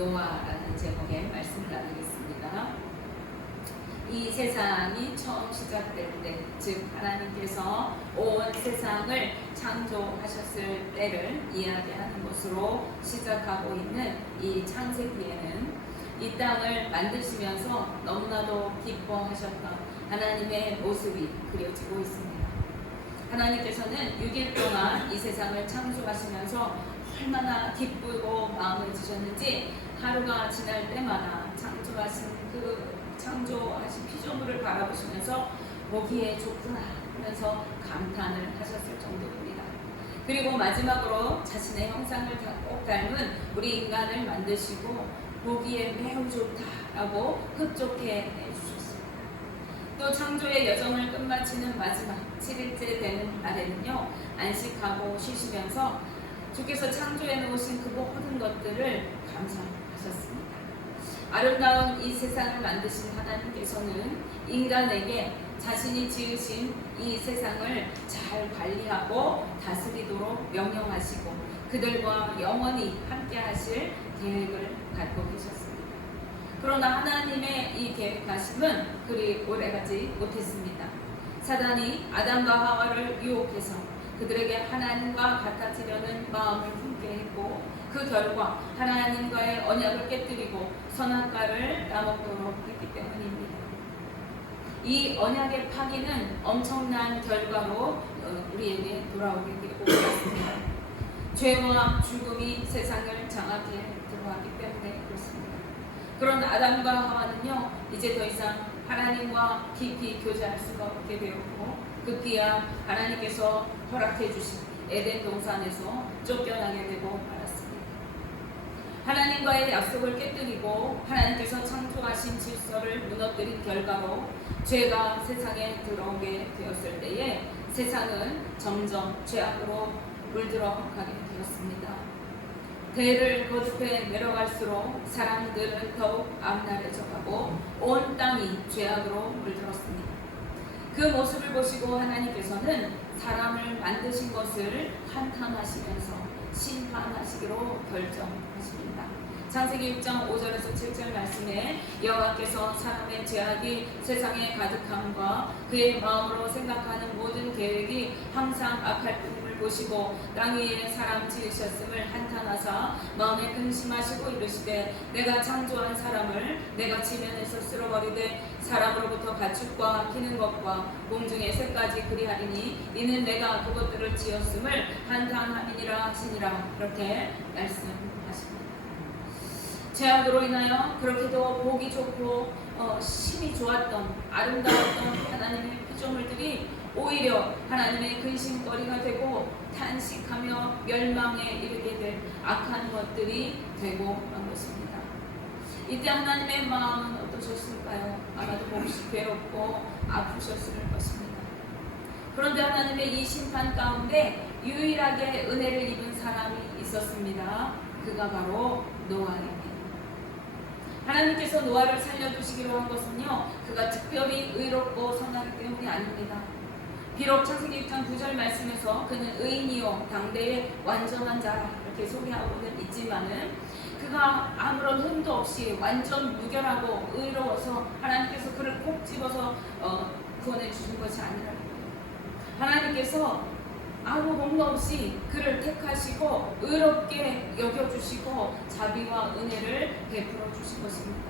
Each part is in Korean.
노아라는 제목의 말씀을 나누겠습니다. 이 세상이 처음 시작될 때, 즉 하나님께서 온 세상을 창조하셨을 때를 이야기하는 것으로 시작하고 있는 이 창세기에는 이 땅을 만드시면서 너무나도 기뻐하셨던 하나님의 모습이 그려지고 있습니다. 하나님께서는 6일 동안 이 세상을 창조하시면서 얼마나 기쁘고 마음을 주셨는지 하루가 지날 때마다 창조하신 피조물을 바라보시면서 보기에 좋구나 하면서 감탄을 하셨을 정도입니다. 그리고 마지막으로 자신의 형상을 꼭 닮은 우리 인간을 만드시고 보기에 매우 좋다라고 흡족해 해주셨습니다. 또 창조의 여정을 끝마치는 마지막 7일째 되는 날에는요, 안식하고 쉬시면서 주께서 창조해 놓으신 그 모든 것들을 감사하셨습니다. 아름다운 이 세상을 만드신 하나님께서는 인간에게 자신이 지으신 이 세상을 잘 관리하고 다스리도록 명령하시고 그들과 영원히 함께 하실 계획을 갖고 계셨습니다. 그러나 하나님의 이 계획하심은 그리 오래가지 못했습니다. 사단이 아담과 하와를 유혹해서 그들에게 하나님과 같아지려는 마음을 품게 했고 그 결과 하나님과의 언약을 깨뜨리고 선악과를 따먹도록 했기 때문입니다. 이 언약의 파기는 엄청난 결과로 우리에게 돌아오게 되고 있습니다. 죄와 죽음이 세상을 장악해 들어왔기 때문에 그렇습니다. 그런 아담과 하와는요, 이제 더 이상 하나님과 깊이 교제할 수가 없게 되었고 급기야 하나님께서 허락해 주신 에덴 동산에서 쫓겨나게 되고 말았습니다. 하나님과의 약속을 깨뜨리고 하나님께서 창조하신 질서를 무너뜨린 결과로 죄가 세상에 들어오게 되었을 때에 세상은 점점 죄악으로 물들어 가게 되었습니다. 대를 거듭해 내려갈수록 사람들은 더욱 악랄해져 가고 온 땅이 죄악으로 물들었습니다. 그 모습을 보시고 하나님께서는 사람을 만드신 것을 한탄하시면서 심판하시기로 결정하십니다. 창세기 6장 5절에서 7절 말씀에 여호와께서 사람의 죄악이 세상에 가득함과 그의 마음으로 생각하는 모든 계획이 항상 악할 뿐임을 보시고 땅 위에 사람 지으셨음을 한탄하사 마음에 근심하시고 이르시되 내가 창조한 사람을 내가 지면에서 쓸어버리되 사람으로부터 가축과 기는 것과 공중의 새까지 그리하리니 이는 내가 그것들을 지었음을 한탄함이니라 하시니라. 이렇게 말씀하십니다. 죄악으로 인하여 그렇게도 보기 좋고 심이 좋았던 아름다웠던 하나님의 피조물들이 오히려 하나님의 근심거리가 되고 탄식하며 멸망에 이르게 될 악한 것들이 되고 한 것입니다. 이때 하나님의 마음은 어떠셨을까요? 아마도 몹시 괴롭고 아프셨을 것입니다. 그런데 하나님의 이 심판 가운데 유일하게 은혜를 입은 사람이 있었습니다. 그가 바로 노아입니다. 하나님께서 노아를 살려두시기로 한 것은요, 그가 특별히 의롭고 선하기 때문이 아닙니다. 비록 창세기 6장 9절 말씀에서 그는 의인이요 당대의 완전한 자라 이렇게 소개하고는 있지만은 그가 아무런 흠도 없이 완전 무결하고 의로워서 하나님께서 그를 콕 집어서 구원해 주신 것이 아니라 하나님께서 아무 흠도 없이 그를 택하시고 의롭게 여겨주시고 자비와 은혜를 베풀어 주신 것입니다.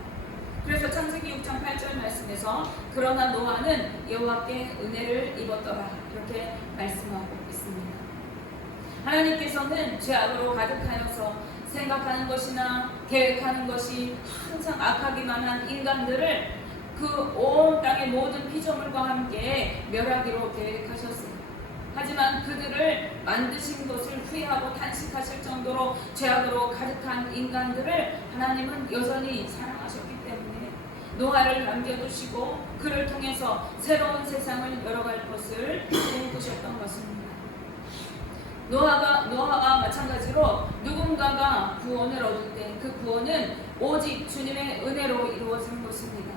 그래서 창세기 6장 8절 말씀에서 그러나 노아는 여호와께 은혜를 입었더라 이렇게 말씀하고 있습니다. 하나님께서는 죄악으로 가득하여서 생각하는 것이나 계획하는 것이 항상 악하기만 한 인간들을 그 온 땅의 모든 피조물과 함께 멸하기로 계획하셨습니다. 하지만 그들을 만드신 것을 후회하고 탄식하실 정도로 죄악으로 가득한 인간들을 하나님은 여전히 사랑하셨기 때문에 노아를 남겨두시고 그를 통해서 새로운 세상을 열어갈 것을 꿈꾸셨던 것입니다. 노아와 마찬가지로 누군가가 구원을 얻을 때 그 구원은 오직 주님의 은혜로 이루어지는 것입니다.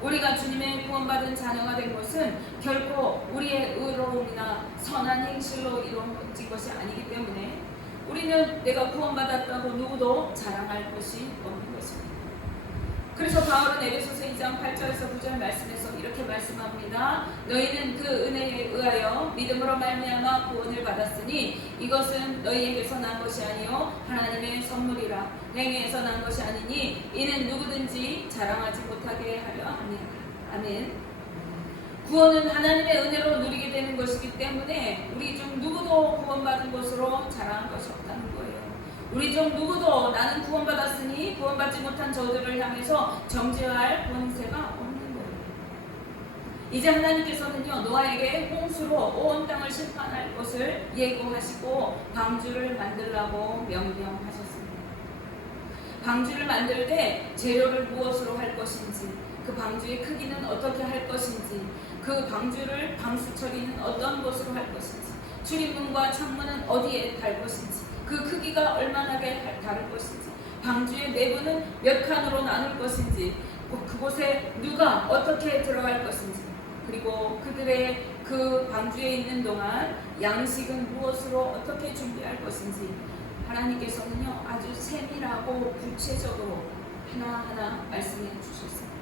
우리가 주님의 구원받은 자녀가 된 것은 결코 우리의 의로움이나 선한 행실로 이루어진 것이 아니기 때문에 우리는 내가 구원받았다고 누구도 자랑할 것이 없는 것입니다. 그래서 바울은 에베소서 2장 8절에서 9절 말씀에서 이렇게 말씀합니다. 너희는 그 은혜에 의하여 믿음으로 말미암아 구원을 받았으니 이것은 너희에게서 난 것이 아니요 하나님의 선물이라. 행위에서 난 것이 아니니 이는 누구든지 자랑하지 못하게 하려 함이라. 아멘. 구원은 하나님의 은혜로 누리게 되는 것이기 때문에 우리 중 누구도 구원받은 것으로 자랑할 것이 없다는 거예요. 우리 중 누구도 나는 구원받았으니 구원받지 못한 저들을 향해서 정죄할 권세가 없는 거예요. 이제 하나님께서는요, 노아에게 홍수로 온 땅을 심판할 것을 예고하시고 방주를 만들라고 명령하셨습니다. 방주를 만들 때 재료를 무엇으로 할 것인지, 그 방주의 크기는 어떻게 할 것인지, 그 방주를 방수 처리는 어떤 것으로 할 것인지, 출입문과 창문은 어디에 달 것인지, 그 크기가 얼마나 다를 것인지, 방주의 내부는 몇 칸으로 나눌 것인지, 그곳에 누가 어떻게 들어갈 것인지, 그리고 그들의 그 방주에 있는 동안 양식은 무엇으로 어떻게 준비할 것인지 하나님께서는요, 아주 세밀하고 구체적으로 하나하나 말씀해 주셨습니다.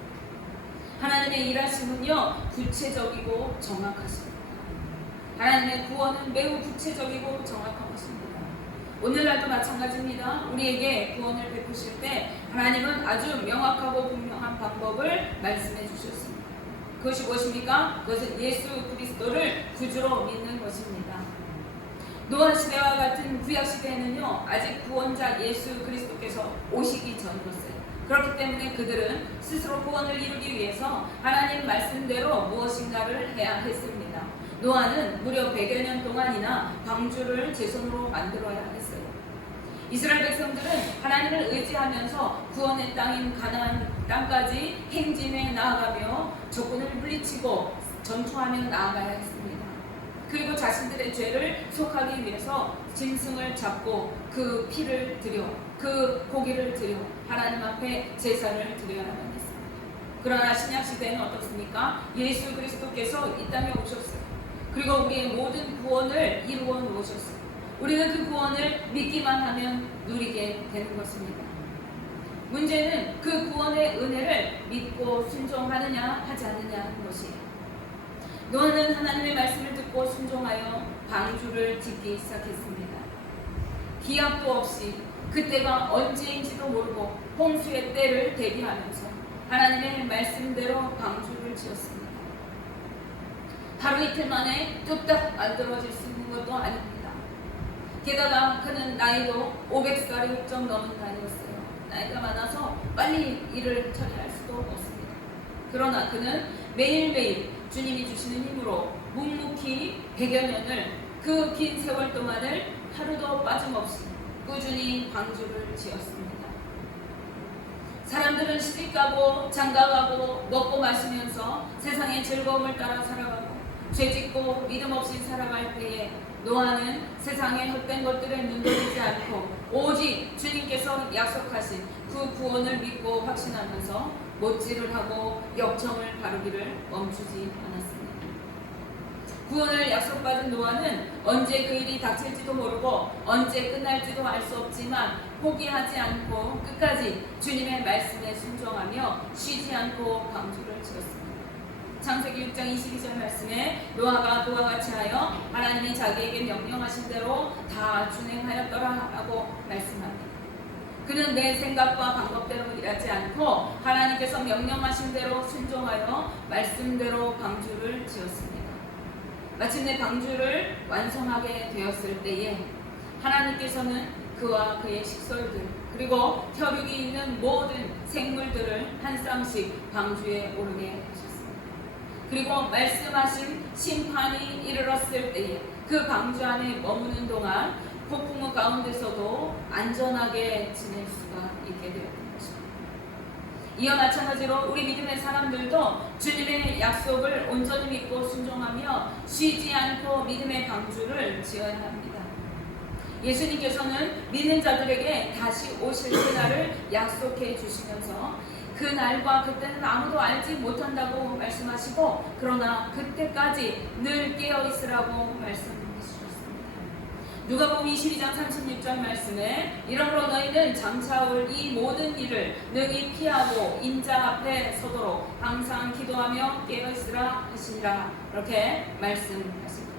하나님의 일하심은요, 구체적이고 정확하십니다. 하나님의 구원은 매우 구체적이고 정확한 것입니다. 오늘날도 마찬가지입니다. 우리에게 구원을 베푸실 때 하나님은 아주 명확하고 분명한 방법을 말씀해 주셨습니다. 그것이 무엇입니까? 그것은 예수 그리스도를 구주로 믿는 것입니다. 노아 시대와 같은 구약 시대에는요, 아직 구원자 예수 그리스도께서 오시기 전이었어요. 그렇기 때문에 그들은 스스로 구원을 이루기 위해서 하나님 말씀대로 무엇인가를 해야 했습니다. 노아는 무려 100여 년 동안이나 방주를 제 손으로 만들어야 했어요. 이스라엘 백성들은 하나님을 의지하면서 구원의 땅인 가나안 땅까지 행진해 나아가며 적군을 물리치고 전투하며 나아가야 했습니다. 그리고 자신들의 죄를 속하기 위해서 짐승을 잡고 그 피를 드려, 그 고기를 드려 하나님 앞에 제사를 드려야만 했습니다. 그러나 신약 시대는 어떻습니까? 예수 그리스도께서 이 땅에 오셨어요. 그리고 우리의 모든 구원을 이루어 놓으셨어요. 우리는 그 구원을 믿기만 하면 누리게 되는 것입니다. 문제는 그 구원의 은혜를 믿고 순종하느냐 하지 않느냐 하는 것이에요. 노아는 하나님의 말씀을 듣고 순종하여 방주를 짓기 시작했습니다. 기약도 없이 그때가 언제인지도 모르고 홍수의 때를 대비하면서 하나님의 말씀대로 방주를 지었습니다. 하루 이틀 만에 뚝딱 만들어질 수 있는 것도 아닙니다. 게다가 그는 나이도 500살이 훌쩍 넘은 나이였어요. 나이가 많아서 빨리 일을 처리할 수도 없습니다. 그러나 그는 매일매일 주님이 주시는 힘으로 묵묵히 100여 년을, 그 긴 세월 동안을 하루도 빠짐없이 꾸준히 방주를 지었습니다. 사람들은 시집가고 장가가고 먹고 마시면서 세상의 즐거움을 따라 살아가고 죄짓고 믿음 없이 살아갈 때에 노아는 세상의 헛된 것들에 눈돌리지 않고 오직 주님께서 약속하신 그 구원을 믿고 확신하면서 못질을 하고 역정을 바르기를 멈추지 않았습니다. 구원을 약속받은 노아는 언제 그 일이 닥칠지도 모르고 언제 끝날지도 알 수 없지만 포기하지 않고 끝까지 주님의 말씀에 순종하며 쉬지 않고 방주를 지었습니다. 창세기 6장 22절 말씀에 노아가 그와 같이 하여 하나님이 자기에게 명령하신 대로 다 준행하였더라 라고 말씀합니다. 그는 내 생각과 방법대로 일하지 않고 하나님께서 명령하신 대로 순종하여 말씀대로 방주를 지었습니다. 마침내 방주를 완성하게 되었을 때에 하나님께서는 그와 그의 식솔들 그리고 혈육이 있는 모든 생물들을 한 쌍씩 방주에 오르게 하셨습니다. 그리고 말씀하신 심판이 이르렀을 때에 그 방주 안에 머무는 동안 폭풍우 가운데서도 안전하게 지낼 수가 있게 되었던 것입니다. 이와 마찬가지로 우리 믿음의 사람들도 주님의 약속을 온전히 믿고 순종하며 쉬지 않고 믿음의 방주를 지어야 합니다. 예수님께서는 믿는 자들에게 다시 오실 그날을 약속해 주시면서 그 날과 그때는 아무도 알지 못한다고 말씀하시고 그러나 그때까지 늘 깨어 있으라고 말씀해 주셨습니다. 누가복음 22장 36절 말씀에 이러므로 너희는 장차올 이 모든 일을 능히 피하고 인자 앞에 서도록 항상 기도하며 깨어있으라 하시니라. 이렇게 말씀하십니다.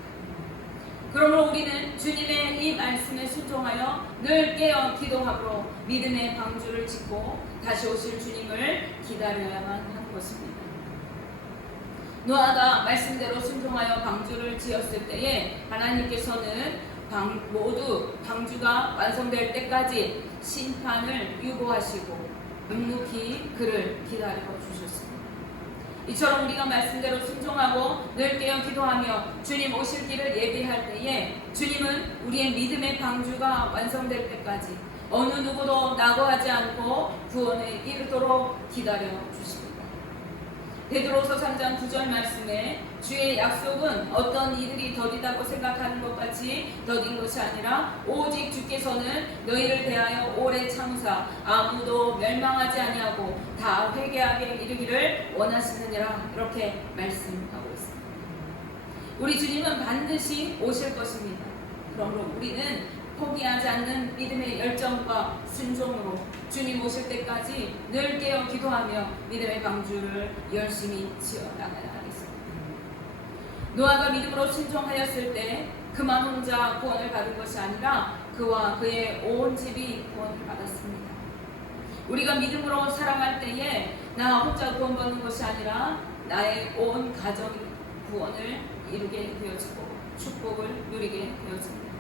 그러므로 우리는 주님의 이 말씀에 순종하여 늘 깨어 기도하고 믿음의 방주를 짓고 다시 오실 주님을 기다려야만 하는 것입니다. 노아가 말씀대로 순종하여 방주를 지었을 때에 하나님께서는 모두 방주가 완성될 때까지 심판을 유보하시고 묵묵히 그를 기다려 주셨습니다. 이처럼 우리가 말씀대로 순종하고 늘 깨어 기도하며 주님 오실 길을 예비할 때에 주님은 우리의 믿음의 방주가 완성될 때까지 어느 누구도 낙오하지 않고 구원에 이르도록 기다려 주십니다. 베드로서 3장 9절 말씀에 주의 약속은 어떤 이들이 더디다고 생각하는 것 같이 더딘 것이 아니라 오직 주께서는 너희를 대하여 오래 참으사 아무도 멸망하지 아니하고 다 회개하게 이르기를 원하시느니라. 이렇게 말씀하고 있습니다. 우리 주님은 반드시 오실 것입니다. 그러므로 우리는 포기하지 않는 믿음의 열정과 순종으로 주님 오실 때까지 늘 깨어 기도하며 믿음의 방주를 열심히 지어나가야 하겠습니다. 노아가 믿음으로 순종하였을 때 그만 혼자 구원을 받은 것이 아니라 그와 그의 온 집이 구원을 받았습니다. 우리가 믿음으로 살아갈 때에 나 혼자 구원받는 것이 아니라 나의 온 가정이 구원을 이루게 되어지고 축복을 누리게 되어집니다.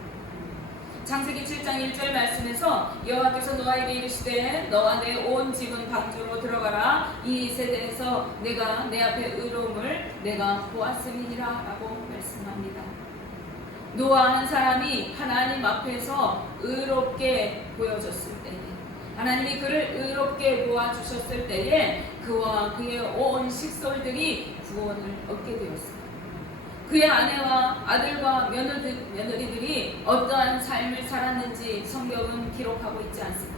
창세기 7장 1절 말씀에서 여호와께서 노아에게 이르시되 너와 내 온 집은 방주로 들어가라. 이 세대에서 내가 내 앞에 의로움을 내가 보았음이니라 라고 말씀합니다. 노아 한 사람이 하나님 앞에서 의롭게 보여졌을 때에 하나님이 그를 의롭게 모아주셨을 때에 그와 그의 온 식솔들이 구원을 얻게 되었습니다. 그의 아내와 아들과 며느리들이 어떠한 삶을 살았는지 성경은 기록하고 있지 않습니다.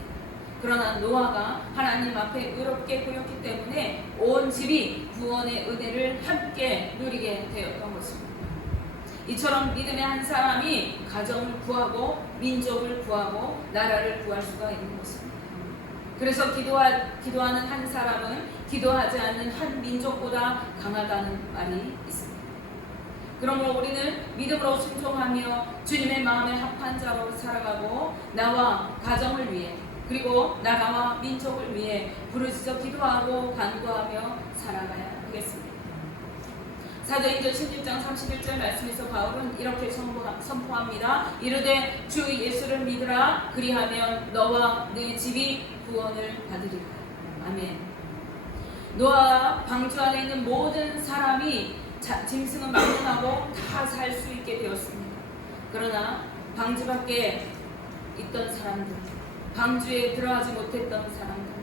그러나 노아가 하나님 앞에 의롭게 보였기 때문에 온 집이 구원의 은혜를 함께 누리게 되었던 것입니다. 이처럼 믿음의 한 사람이 가정을 구하고 민족을 구하고 나라를 구할 수가 있는 것입니다. 그래서 기도하는 한 사람은 기도하지 않는 한 민족보다 강하다는 말이 있습니다. 그러므로 우리는 믿음으로 순종하며 주님의 마음에 합한 자로 살아가고 나와 가정을 위해 그리고 나라와 민족을 위해 부르짖어 기도하고 간구하며 살아가야 하겠습니다. 사도행전 16장 31절 말씀에서 바울은 이렇게 선포합니다. 이르되 주 예수를 믿으라. 그리하면 너와 네 집이 구원을 받으리라. 아멘. 노아와 방주 안에 있는 모든 사람이 짐승은 막론하고 다 살 수 있게 되었습니다. 그러나 방주 밖에 있던 사람들, 방주에 들어가지 못했던 사람들,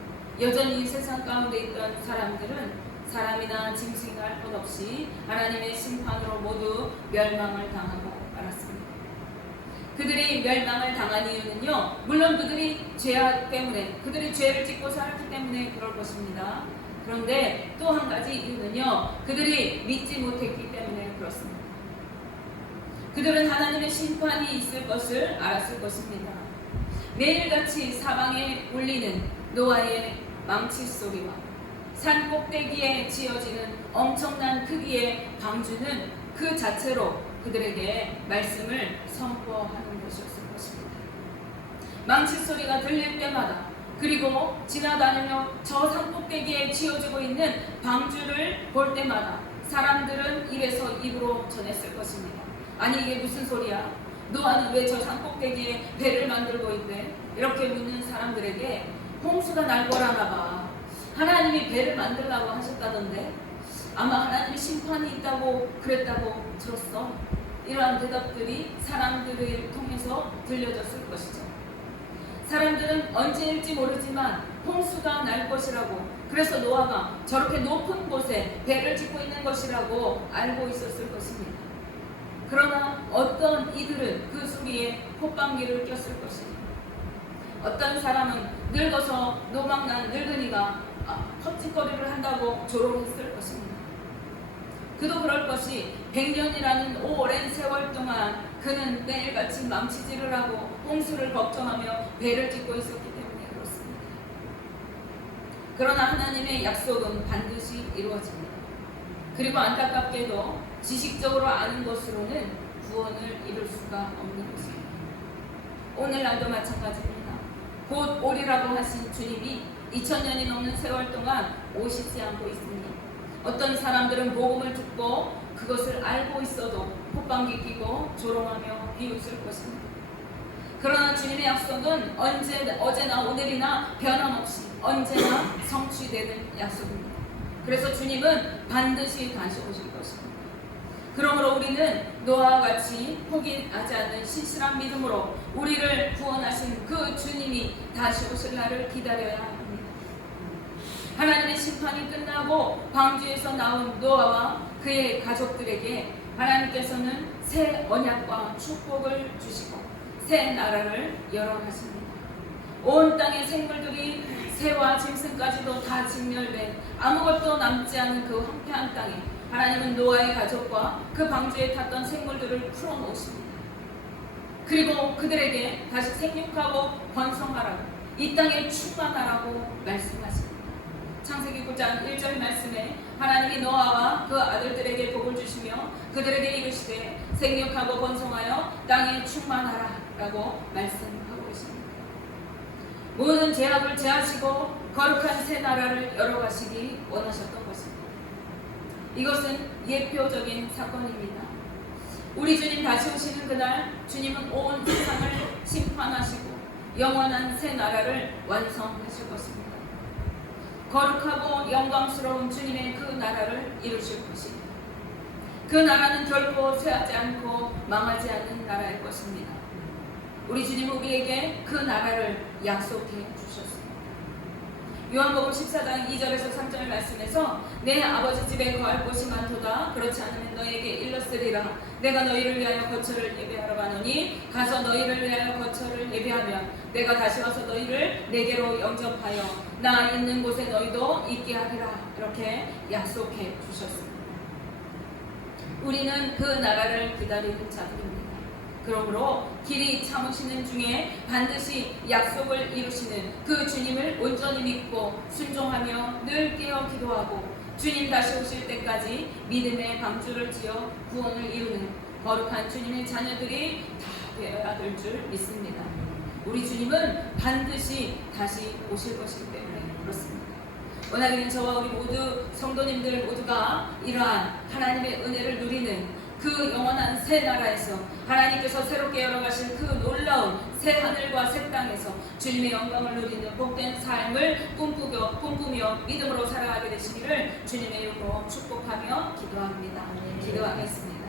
여전히 세상 가운데 있던 사람들은 사람이나 짐승이나 할 것 없이 하나님의 심판으로 모두 멸망을 당하고 말았습니다. 그들이 멸망을 당한 이유는요, 물론 그들이 죄악 때문에, 그들이 죄를 짓고 살았기 때문에 그럴 것입니다. 그런데 또 한 가지 이유는요, 그들이 믿지 못했기 때문에 그렇습니다. 그들은 하나님의 심판이 있을 것을 알았을 것입니다. 매일같이 사방에 울리는 노아의 망치 소리와 산 꼭대기에 지어지는 엄청난 크기의 방주는 그 자체로 그들에게 말씀을 선포하는 것이었을 것입니다. 망치 소리가 들릴 때마다 그리고 지나다니며 저 산꼭대기에 지어지고 있는 방주를 볼 때마다 사람들은 입에서 입으로 전했을 것입니다. 아니 이게 무슨 소리야? 노아는 왜 저 산꼭대기에 배를 만들고 있대? 이렇게 묻는 사람들에게 홍수가 날 거라나 봐. 하나님이 배를 만들라고 하셨다던데 아마 하나님의 심판이 있다고 그랬다고 들었어. 이러한 대답들이 사람들을 통해서 들려졌을 것이죠. 사람들은 언제일지 모르지만 홍수가 날 것이라고, 그래서 노아가 저렇게 높은 곳에 배를 짓고 있는 것이라고 알고 있었을 것입니다. 그러나 어떤 이들은 그 소리에 콧방귀를 꼈을 것입니다. 어떤 사람은 늙어서 노망난 늙은이가 헛짓거리를 한다고 조롱했을 것입니다. 그도 그럴 것이 100년이라는 오랜 세월 동안 그는 매일같이 망치질을 하고 홍수를 걱정하며 배를 짓고 있었기 때문에 그렇습니다. 그러나 하나님의 약속은 반드시 이루어집니다. 그리고 안타깝게도 지식적으로 아는 것으로는 구원을 이룰 수가 없는 것입니다. 오늘날도 마찬가지입니다. 곧 오리라고 하신 주님이 2000년이 넘는 세월 동안 오시지 않고 있습니다. 어떤 사람들은 복음을 듣고 그것을 알고 있어도 콧방귀 끼고 조롱하며 비웃을 것입니다. 그러나 주님의 약속은 어제나 오늘이나 변함없이 언제나 성취되는 약속입니다. 그래서 주님은 반드시 다시 오실 것입니다. 그러므로 우리는 노아와 같이 포기하지 않는 신실한 믿음으로 우리를 구원하신 그 주님이 다시 오실 날을 기다려야 합니다. 하나님의 심판이 끝나고 방주에서 나온 노아와 그의 가족들에게 하나님께서는 새 언약과 축복을 주시고 새 나라를 열어가십니다. 온 땅의 생물들이 새와 짐승까지도 다 진멸된 아무것도 남지 않은 그 황폐한 땅에 하나님은 노아의 가족과 그 방주에 탔던 생물들을 풀어놓으십니다. 그리고 그들에게 다시 생육하고 번성하라고, 이 땅에 충만하라고 말씀하십니다. 창세기 9장 1절 말씀에 하나님이 노아와 그 아들들에게 복을 주시며 그들에게 이르시되 생육하고 번성하여 땅에 충만하라 라고 말씀하고 계십니다. 모든 죄악을 제하시고 거룩한 새 나라를 열어가시기 원하셨던 것입니다. 이것은 예표적인 사건입니다. 우리 주님 다시 오시는 그날 주님은 온 세상을 심판하시고 영원한 새 나라를 완성하실 것입니다. 거룩하고 영광스러운 주님의 그 나라를 이루실 것입니다. 그 나라는 결코 쇠하지 않고 망하지 않는 나라일 것입니다. 우리 주님은 우리에게 그 나라를 약속해 주셨습니다. 요한복음 14장 2절에서 3절 말씀에서 내 아버지 집에 거할 곳이 많도다. 그렇지 않으면 너에게 일렀으리라. 내가 너희를 위하여 거처를 예비하러 가노니 가서 너희를 위하여 거처를 예비하면 내가 다시 와서 너희를 내게로 영접하여 나 있는 곳에 너희도 있게 하리라. 이렇게 약속해 주셨습니다. 우리는 그 나라를 기다리는 자들입니다. 그러므로 길이 참으시는 중에 반드시 약속을 이루시는 그 주님을 온전히 믿고 순종하며 늘 깨어 기도하고 주님 다시 오실 때까지 믿음의 방주를 지어 구원을 이루는 거룩한 주님의 자녀들이 다 되어야 될 줄 믿습니다. 우리 주님은 반드시 다시 오실 것이기 때문에 그렇습니다. 원하기는 저와 우리 모두 성도님들 모두가 이러한 하나님의 은혜를 누리는 그 영원한 새 나라에서 하나님께서 새롭게 열어가신 그 놀라운 새 하늘과 새 땅에서 주님의 영광을 누리는 복된 삶을 꿈꾸며 믿음으로 살아가게 되시기를 주님의 이름으로 축복하며 기도합니다. 기도하겠습니다.